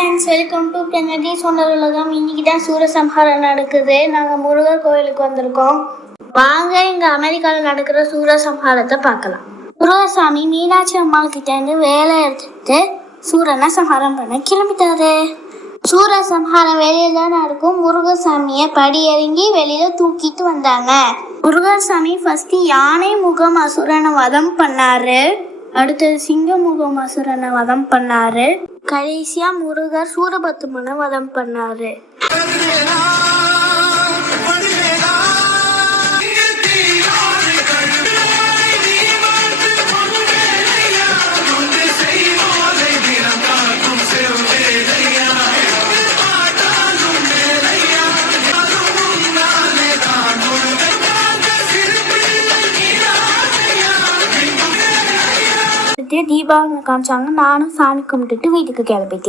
Friends, welcome to Pranathi சொன்னர் உலகம். இன்னைக்கு தான் சூரசம்ஹாரம் நடக்குது. நாங்கள் முருகர் கோயிலுக்கு வந்திருக்கோம். வாங்க இங்கே அமெரிக்காவில் நடக்கிற சூரசம்ஹாரத்தை பார்க்கலாம். முருகசாமி மீனாட்சி அம்மாள் கிட்டேருந்து வேலை எடுத்துட்டு சூரனை சம்ஹாரம் பண்ண கிளம்பிட்டாரு. சூரசம்ஹாரம் வெளியில தான் நடக்கும். முருகசாமியை படி இறங்கி வெளியில தூக்கிட்டு வந்தாங்க. முருகசாமி ஃபர்ஸ்ட் யானை முகம் அசுரனை வதம் பண்ணாரு. அடுத்தது சிங்கமுகம் அசுரனை வதம் பண்ணாரு. கடைசியா முருகர் சூரபத்மனை வதம் பண்ணாரு. தீபாவளி காமிச்சாங்க. நானும் சாமி கும்பிட்டுட்டு வீட்டுக்கு கிளம்பிட்டேன்.